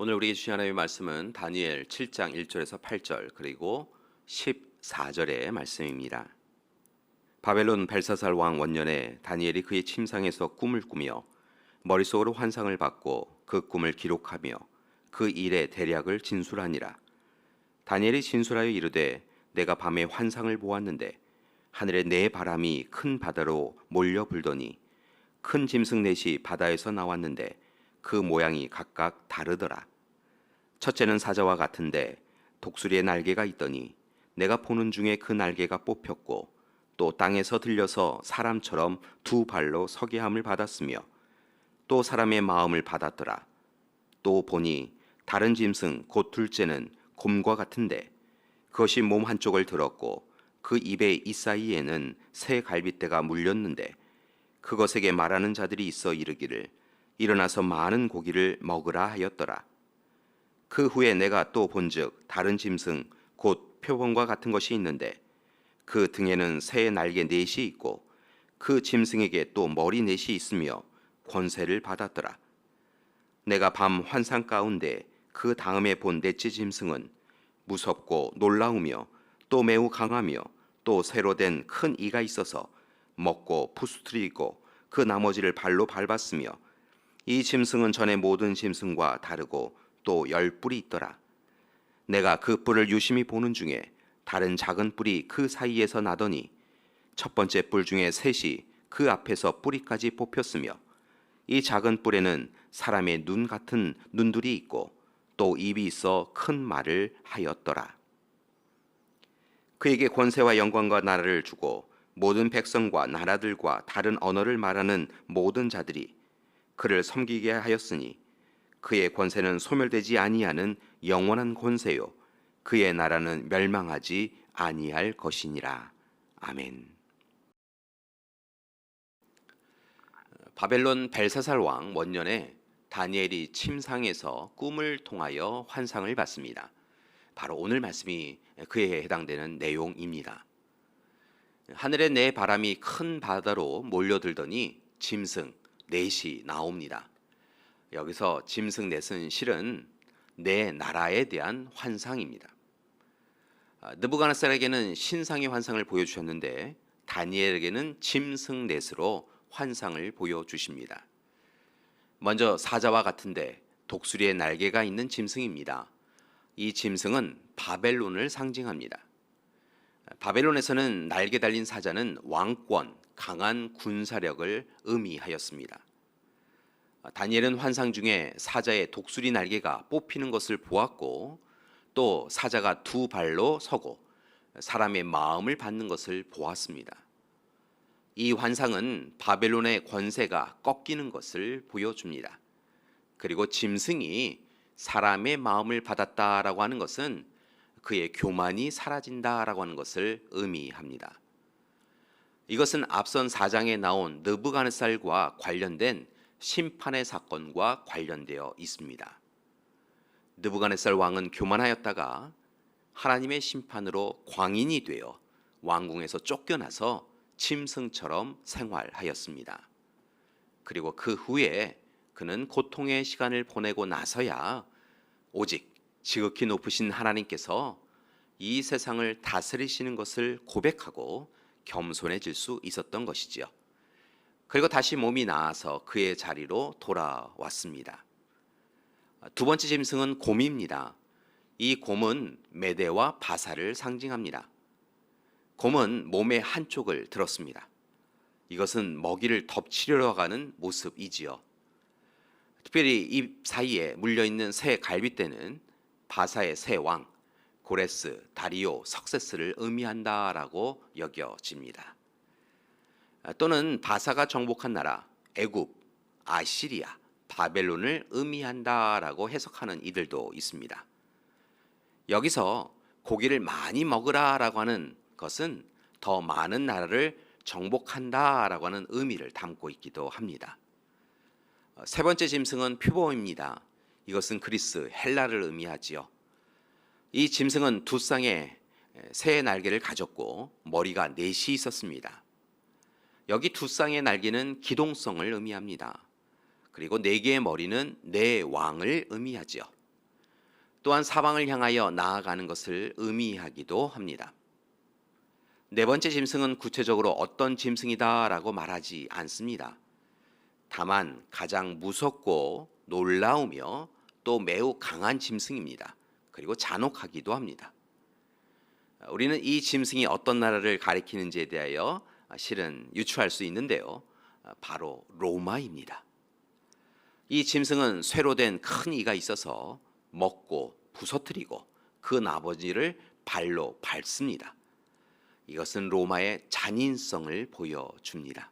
오늘 우리에게 주신 하나님의 말씀은 다니엘 7장 1절에서 8절 그리고 14절의 말씀입니다. 바벨론 벨사살 왕 원년에 다니엘이 그의 침상에서 꿈을 꾸며 머릿속으로 환상을 받고 그 꿈을 기록하며 그 일의 대략을 진술하니라. 다니엘이 진술하여 이르되 내가 밤에 환상을 보았는데 하늘에 네 바람이 큰 바다로 몰려 불더니 큰 짐승 넷이 바다에서 나왔는데 그 모양이 각각 다르더라. 첫째는 사자와 같은데 독수리의 날개가 있더니 내가 보는 중에 그 날개가 뽑혔고 또 땅에서 들려서 사람처럼 두 발로 서게 함을 받았으며 또 사람의 마음을 받았더라. 또 보니 다른 짐승 곧 둘째는 곰과 같은데 그것이 몸 한쪽을 들었고 그 입의 이사이에는 새 갈빗대가 물렸는데 그것에게 말하는 자들이 있어 이르기를 일어나서 많은 고기를 먹으라 하였더라. 그 후에 내가 또 본즉 다른 짐승 곧 표범과 같은 것이 있는데 그 등에는 새의 날개 넷이 있고 그 짐승에게 또 머리 넷이 있으며 권세를 받았더라. 내가 밤 환상 가운데 그 다음에 본 넷째 짐승은 무섭고 놀라우며 또 매우 강하며 또 새로 된 큰 이가 있어서 먹고 부스트리고 그 나머지를 발로 밟았으며 이 짐승은 전에 모든 짐승과 다르고 또 10뿔이 있더라. 내가 그 뿔을 유심히 보는 중에 다른 작은 뿔이 그 사이에서 나더니 첫 번째 뿔 중에 셋이 그 앞에서 뿌리까지 뽑혔으며 이 작은 뿔에는 사람의 눈 같은 눈들이 있고 또 입이 있어 큰 말을 하였더라. 그에게 권세와 영광과 나라를 주고 모든 백성과 나라들과 다른 언어를 말하는 모든 자들이 그를 섬기게 하였으니 그의 권세는 소멸되지 아니하는 영원한 권세요 그의 나라는 멸망하지 아니할 것이니라. 아멘. 바벨론 벨사살 왕 원년에 다니엘이 침상에서 꿈을 통하여 환상을 받습니다. 바로 오늘 말씀이 그에 해당되는 내용입니다. 하늘에 네 바람이 큰 바다로 몰려들더니 짐승 넷이 나옵니다. 여기서 짐승 넷은 실은 네 나라에 대한 환상입니다. 느부갓네살에게는 신상의 환상을 보여주셨는데 다니엘에게는 짐승 넷으로 환상을 보여주십니다. 먼저 사자와 같은데 독수리의 날개가 있는 짐승입니다. 이 짐승은 바벨론을 상징합니다. 바벨론에서는 날개 달린 사자는 왕권, 강한 군사력을 의미하였습니다. 다니엘은 환상 중에 사자의 독수리 날개가 뽑히는 것을 보았고 또 사자가 두 발로 서고 사람의 마음을 받는 것을 보았습니다. 이 환상은 바벨론의 권세가 꺾이는 것을 보여줍니다. 그리고 짐승이 사람의 마음을 받았다라고 하는 것은 그의 교만이 사라진다라고 하는 것을 의미합니다. 이것은 앞선 4장에 나온 느부갓네살과 관련된 심판의 사건과 관련되어 있습니다. 느부갓네살 왕은 교만하였다가 하나님의 심판으로 광인이 되어 왕궁에서 쫓겨나서 짐승처럼 생활하였습니다. 그리고 그 후에 그는 고통의 시간을 보내고 나서야 오직 지극히 높으신 하나님께서 이 세상을 다스리시는 것을 고백하고 겸손해질 수 있었던 것이지요. 그리고 다시 몸이 나아서 그의 자리로 돌아왔습니다. 두 번째 짐승은 곰입니다. 이 곰은 메대와 바사를 상징합니다. 곰은 몸의 한쪽을 들었습니다. 이것은 먹이를 덮치려고 하는 모습이지요. 특별히 입 사이에 물려있는 새 갈빗대는 바사의 새 왕, 고레스, 다리오, 석세스를 의미한다라고 여겨집니다. 또는 바사가 정복한 나라, 애굽, 아시리아, 바벨론을 의미한다라고 해석하는 이들도 있습니다. 여기서 고기를 많이 먹으라라고 하는 것은 더 많은 나라를 정복한다라고 하는 의미를 담고 있기도 합니다. 세 번째 짐승은 표범입니다. 이것은 그리스, 헬라를 의미하지요. 이 짐승은 두 쌍의 새의 날개를 가졌고 머리가 넷이 있었습니다. 여기 두 쌍의 날개는 기동성을 의미합니다. 그리고 네 개의 머리는 네 왕을 의미하지요. 또한 사방을 향하여 나아가는 것을 의미하기도 합니다. 네 번째 짐승은 구체적으로 어떤 짐승이다라고 말하지 않습니다. 다만 가장 무섭고 놀라우며 또 매우 강한 짐승입니다. 그리고 잔혹하기도 합니다. 우리는 이 짐승이 어떤 나라를 가리키는지에 대하여 실은 유추할 수 있는데요. 바로 로마입니다. 이 짐승은 쇠로 된 큰 이가 있어서 먹고 부서뜨리고 그 나머지를 발로 밟습니다. 이것은 로마의 잔인성을 보여줍니다.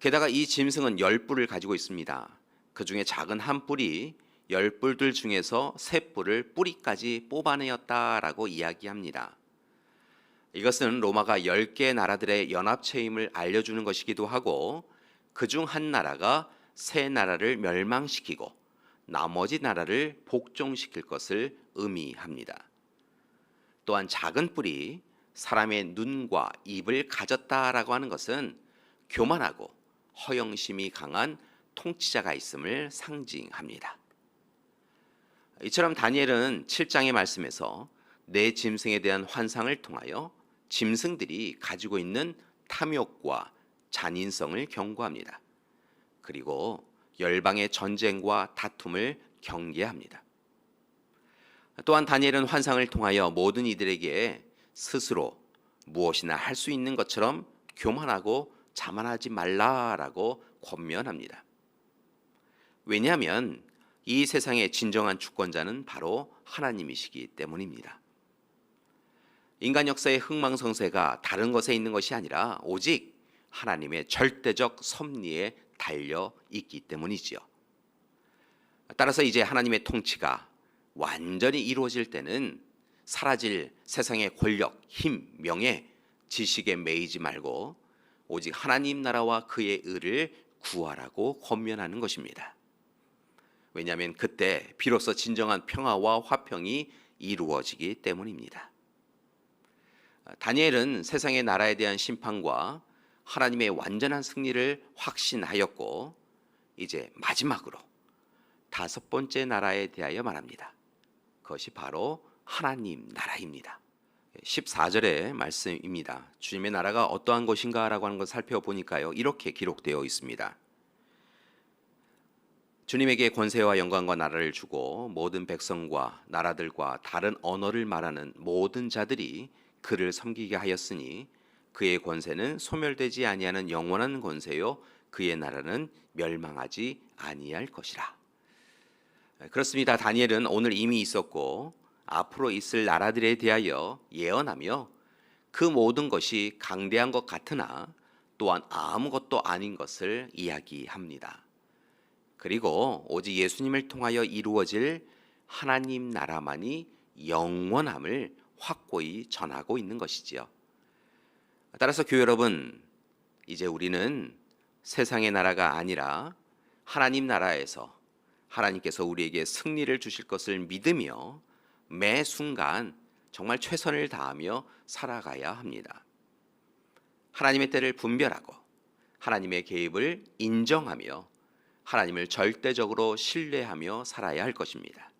게다가 이 짐승은 10뿔을 가지고 있습니다. 그 중에 작은 한 뿔이 10뿔들 중에서 3뿔을 뿌리까지 뽑아내었다라고 이야기합니다. 이것은 로마가 10개 나라들의 연합체임을 알려주는 것이기도 하고 그중 한 나라가 세 나라를 멸망시키고 나머지 나라를 복종시킬 것을 의미합니다. 또한 작은 뿔이 사람의 눈과 입을 가졌다라고 하는 것은 교만하고 허영심이 강한 통치자가 있음을 상징합니다. 이처럼 다니엘은 7장의 말씀에서 네 짐승에 대한 환상을 통하여 짐승들이 가지고 있는 탐욕과 잔인성을 경고합니다. 그리고 열방의 전쟁과 다툼을 경계합니다. 또한 다니엘은 환상을 통하여 모든 이들에게 스스로 무엇이나 할 수 있는 것처럼 교만하고 자만하지 말라라고 권면합니다. 왜냐하면 이 세상의 진정한 주권자는 바로 하나님이시기 때문입니다. 인간 역사의 흥망성쇠가 다른 것에 있는 것이 아니라 오직 하나님의 절대적 섭리에 달려 있기 때문이지요. 따라서 이제 하나님의 통치가 완전히 이루어질 때는 사라질 세상의 권력, 힘, 명예, 지식에 매이지 말고 오직 하나님 나라와 그의 의를 구하라고 권면하는 것입니다. 왜냐하면 그때 비로소 진정한 평화와 화평이 이루어지기 때문입니다. 다니엘은 세상의 나라에 대한 심판과 하나님의 완전한 승리를 확신하였고 이제 마지막으로 5번째 나라에 대하여 말합니다. 그것이 바로 하나님 나라입니다. 14절의 말씀입니다. 주님의 나라가 어떠한 것인가 라고 하는 것을 살펴보니까요, 이렇게 기록되어 있습니다. 주님에게 권세와 영광과 나라를 주고 모든 백성과 나라들과 다른 언어를 말하는 모든 자들이 그를 섬기게 하였으니 그의 권세는 소멸되지 아니하는 영원한 권세요 그의 나라는 멸망하지 아니할 것이라. 그렇습니다. 다니엘은 오늘 이미 있었고 앞으로 있을 나라들에 대하여 예언하며 그 모든 것이 강대한 것 같으나 또한 아무것도 아닌 것을 이야기합니다. 그리고 오직 예수님을 통하여 이루어질 하나님 나라만이 영원함을 확고히 전하고 있는 것이지요. 따라서 교회 여러분, 이제 우리는 세상의 나라가 아니라 하나님 나라에서 하나님께서 우리에게 승리를 주실 것을 믿으며 매 순간 정말 최선을 다하며 살아가야 합니다. 하나님의 때를 분별하고 하나님의 개입을 인정하며 하나님을 절대적으로 신뢰하며 살아야 할 것입니다.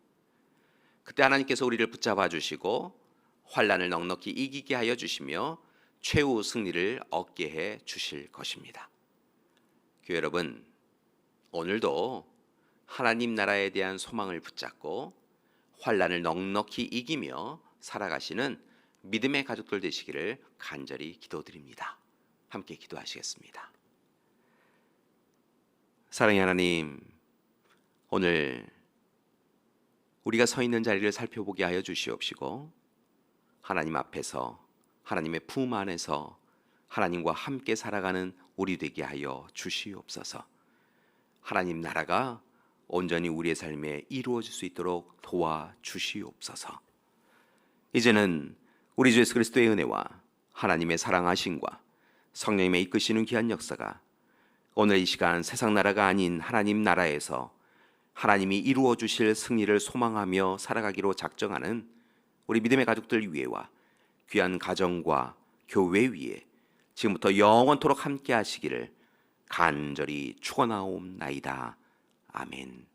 그때 하나님께서 우리를 붙잡아 주시고 환난을 넉넉히 이기게 하여 주시며 최후 승리를 얻게 해 주실 것입니다. 교회 여러분, 오늘도 하나님 나라에 대한 소망을 붙잡고 환난을 넉넉히 이기며 살아가시는 믿음의 가족들 되시기를 간절히 기도드립니다. 함께 기도하시겠습니다. 사랑의 하나님, 오늘 우리가 서 있는 자리를 살펴보게 하여 주시옵시고 하나님 앞에서 하나님의 품 안에서 하나님과 함께 살아가는 우리 되게 하여 주시옵소서. 하나님 나라가 온전히 우리의 삶에 이루어질 수 있도록 도와주시옵소서. 이제는 우리 주 예수 그리스도의 은혜와 하나님의 사랑하심과 성령님의 이끄시는 귀한 역사가 오늘 이 시간 세상 나라가 아닌 하나님 나라에서 하나님이 이루어 주실 승리를 소망하며 살아가기로 작정하는 우리 믿음의 가족들 위에와 귀한 가정과 교회 위에 지금부터 영원토록 함께 하시기를 간절히 축원하옵나이다. 아멘.